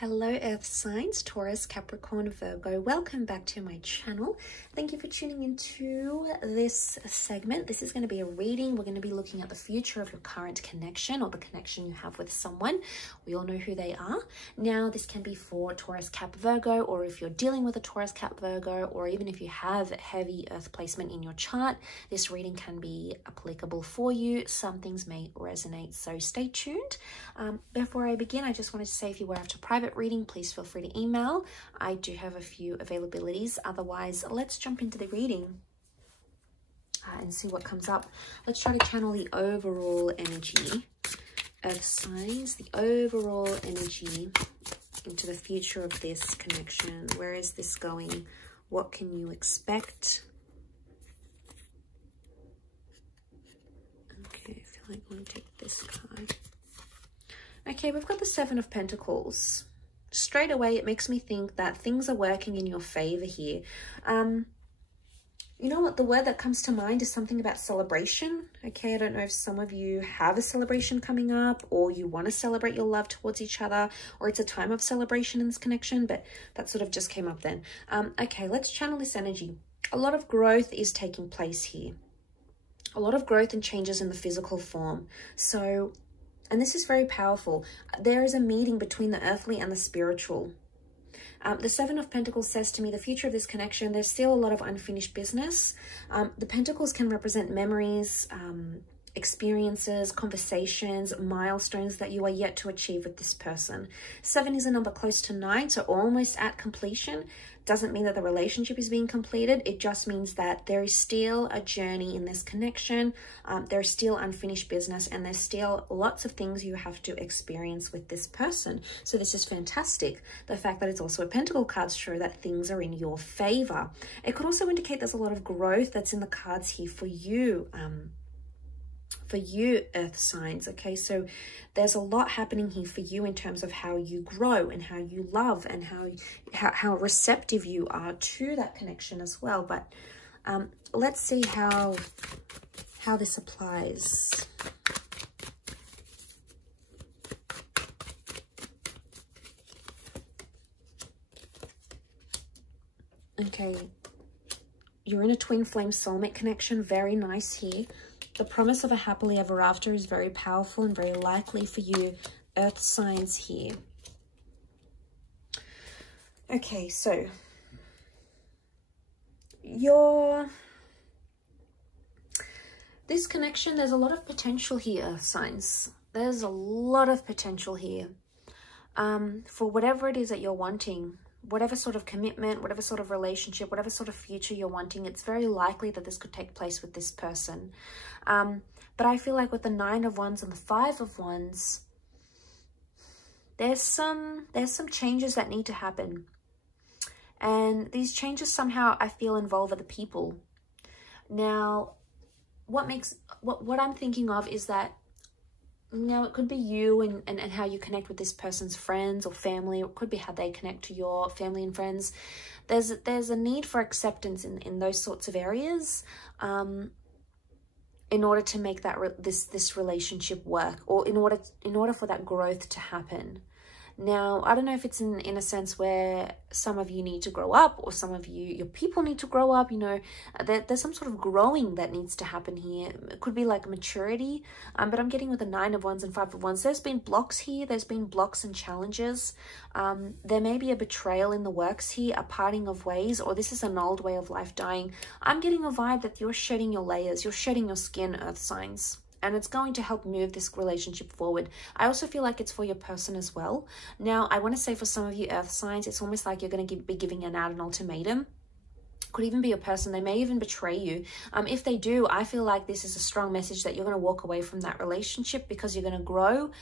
Hello Earth signs, Taurus, Capricorn, Virgo. Welcome back to my channel. Thank you for tuning into this segment. This is going to be a reading. We're going to be looking at the future of your current connection or the connection you have with someone. We all know who they are. Now, this can be for Taurus, Cap, Virgo, or if you're dealing with a Taurus, Cap, Virgo, or even if you have heavy Earth placement in your chart, this reading can be applicable for you. Some things may resonate, so stay tuned. Before I begin, I just wanted to say if you were after private reading, please feel free to email. I do have a few availabilities. Otherwise, let's jump into the reading and see what comes up. Let's try to channel the overall energy of signs, the overall energy into the future of this connection. Where is this going? What can you expect? Okay, I feel like I'm going to take this card. Okay, we've got the Seven of Pentacles. Straight away, it makes me think that things are working in your favor here. You know what? The word that comes to mind is something about celebration. Okay, I don't know if some of you have a celebration coming up or you want to celebrate your love towards each other, or it's a time of celebration in this connection, but that sort of just came up then. Okay, let's channel this energy. A lot of growth is taking place here. A lot of growth and changes in the physical form. So, and this is very powerful. There is a meeting between the earthly and the spiritual. The Seven of Pentacles says to me, the future of this connection, there's still a lot of unfinished business. The Pentacles can represent memories, experiences, conversations, milestones that you are yet to achieve with this person. 7 is a number close to 9, so almost at completion. Doesn't mean that the relationship is being completed. It just means that there is still a journey in this connection. There's still unfinished business, and there's still lots of things you have to experience with this person. So this is fantastic. The fact that it's also a Pentacle cards show that things are in your favor. It could also indicate there's a lot of growth that's in the cards here for you. Earth signs. Okay, so there's a lot happening here for you in terms of how you grow and how you love and how receptive you are to that connection as well. But let's see how this applies. Okay, you're in a twin flame soulmate connection. Very nice here. The promise of a happily ever after is very powerful and very likely for you, Earth signs here. Okay, so this connection, there's a lot of potential here, Earth signs. There's a lot of potential here for whatever it is that you're wanting. Whatever sort of commitment, whatever sort of relationship, whatever sort of future you're wanting, it's very likely that this could take place with this person. But I feel like with the 9 of Wands and the 5 of Wands, there's some changes that need to happen. And these changes somehow I feel involve other people. Now, what I'm thinking of is that, now, it could be you and how you connect with this person's friends or family. It could be how they connect to your family and friends. There's a need for acceptance in those sorts of areas in order to make that this relationship work, or in order for that growth to happen. Now, I don't know if it's in a sense where some of you need to grow up, or some of your people need to grow up. You know, there's some sort of growing that needs to happen here. It could be like maturity, but I'm getting with the 9 of Wands and 5 of Wands. There's been blocks here. There's been blocks and challenges. There may be a betrayal in the works here, a parting of ways, or this is an old way of life dying. I'm getting a vibe that you're shedding your layers. You're shedding your skin, Earth signs. And it's going to help move this relationship forward. I also feel like it's for your person as well. Now, I want to say for some of you Earth signs, it's almost like you're going to be giving out an ultimatum. Could even be a person. They may even betray you. If they do, I feel like this is a strong message that you're going to walk away from that relationship because you're going to grow.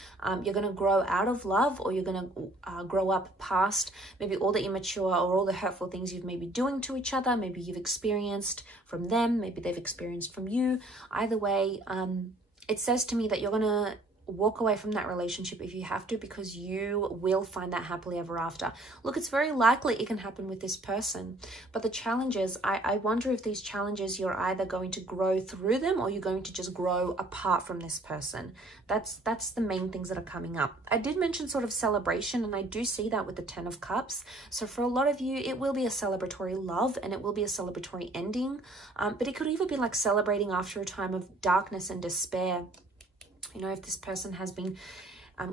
You're going to grow out of love, or you're going to grow up past maybe all the immature or all the hurtful things you've maybe doing to each other. Maybe you've experienced from them. Maybe they've experienced from you. Either way, it says to me that you're going to walk away from that relationship if you have to, because you will find that happily ever after. Look, it's very likely it can happen with this person, but the challenges, I wonder if these challenges, you're either going to grow through them or you're going to just grow apart from this person. That's the main things that are coming up. I did mention sort of celebration, and I do see that with the 10 of Cups. So for a lot of you, it will be a celebratory love and it will be a celebratory ending, but it could even be like celebrating after a time of darkness and despair. You know, if this person has been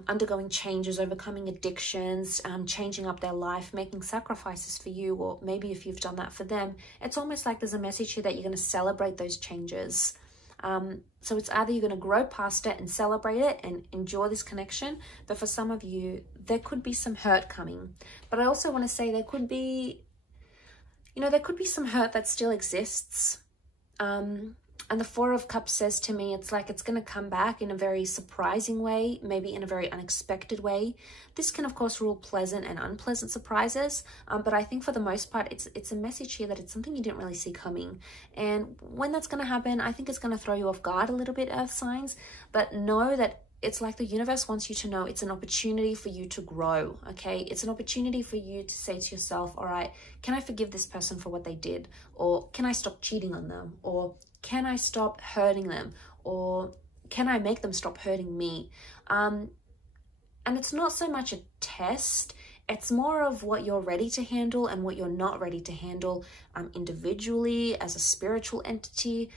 undergoing changes, overcoming addictions, changing up their life, making sacrifices for you, or maybe if you've done that for them, it's almost like there's a message here that you're going to celebrate those changes. So it's either you're going to grow past it and celebrate it and enjoy this connection, but for some of you, there could be some hurt coming. But I also want to say there could be, you know, there could be some hurt that still exists. And the 4 of Cups says to me, it's like it's going to come back in a very surprising way, maybe in a very unexpected way. This can, of course, rule pleasant and unpleasant surprises, but I think for the most part, it's a message here that it's something you didn't really see coming. And when that's going to happen, I think it's going to throw you off guard a little bit, Earth signs, but know that it's like the universe wants you to know it's an opportunity for you to grow, okay? It's an opportunity for you to say to yourself, all right, can I forgive this person for what they did? Or can I stop cheating on them? Or can I stop hurting them? Or can I make them stop hurting me? And it's not so much a test. It's more of what you're ready to handle and what you're not ready to handle, individually, as a spiritual entity,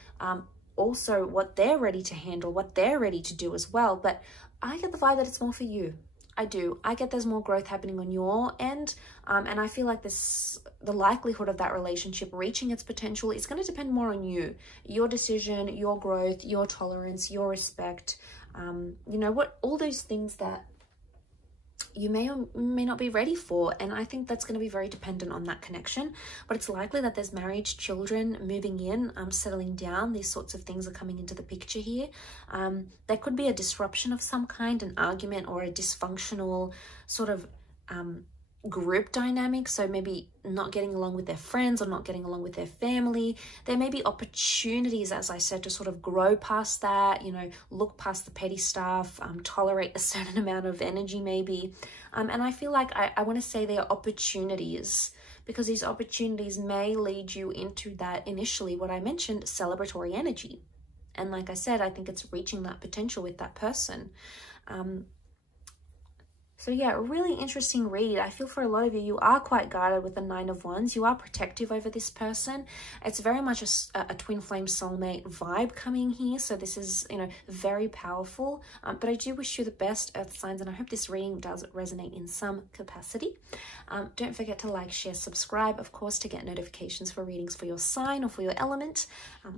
also what they're ready to handle, what they're ready to do as well. But I get the vibe that it's more for you. I do. I get there's more growth happening on your end. And I feel like the likelihood of that relationship reaching its potential is going to depend more on you, your decision, your growth, your tolerance, your respect, you know, what, all those things that you may or may not be ready for. And I think that's going to be very dependent on that connection, but it's likely that there's marriage, children moving in, settling down. These sorts of things are coming into the picture here. There could be a disruption of some kind, an argument or a dysfunctional sort of group dynamic. So maybe not getting along with their friends or not getting along with their family. There may be opportunities, as I said, to sort of grow past that, you know, look past the petty stuff, tolerate a certain amount of energy maybe. And I feel like I want to say there are opportunities, because these opportunities may lead you into that initially, what I mentioned, celebratory energy. And like I said, I think it's reaching that potential with that person. So yeah, a really interesting read. I feel for a lot of you, you are quite guarded with the 9 of Wands. You are protective over this person. It's very much a twin flame soulmate vibe coming here. So this is, you know, very powerful. But I do wish you the best, Earth signs, and I hope this reading does resonate in some capacity. Don't forget to like, share, subscribe, of course, to get notifications for readings for your sign or for your element.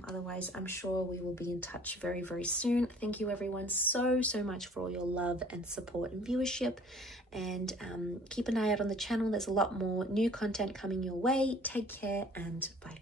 Otherwise, I'm sure we will be in touch very, very soon. Thank you everyone so much for all your love and support and viewership. And keep an eye out on the channel. There's a lot more new content coming your way. Take care and bye.